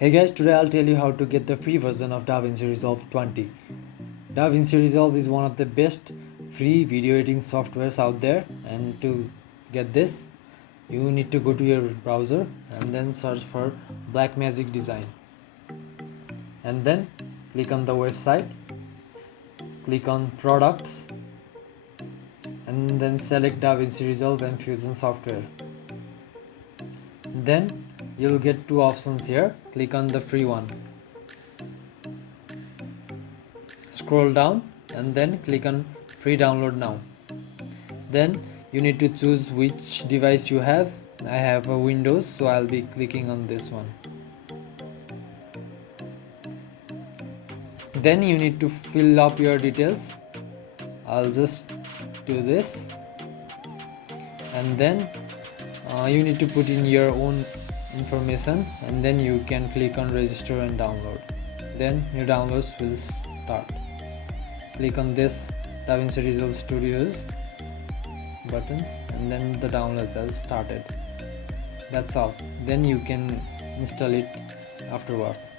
Hey guys, today I'll tell you how to get the free version of Davinci Resolve 20. Davinci Resolve is one of the best free video editing softwares out there, and to get this you need to go to your browser and then search for Blackmagic Design, and then click on the website, click on products, and then select Davinci Resolve and Fusion software. Then you'll get two options here. Click on the free one, scroll down, and then click on free download now. Then you need to choose which device you have. I have a Windows, so I'll be clicking on this one. Then you need to fill up your details. I'll just do this, and then you need to put in your own information, and then you can click on register and download. Then your downloads will start. Click on this Davinci Resolve Studios button, and then the downloads has started. That's all. Then you can install it afterwards.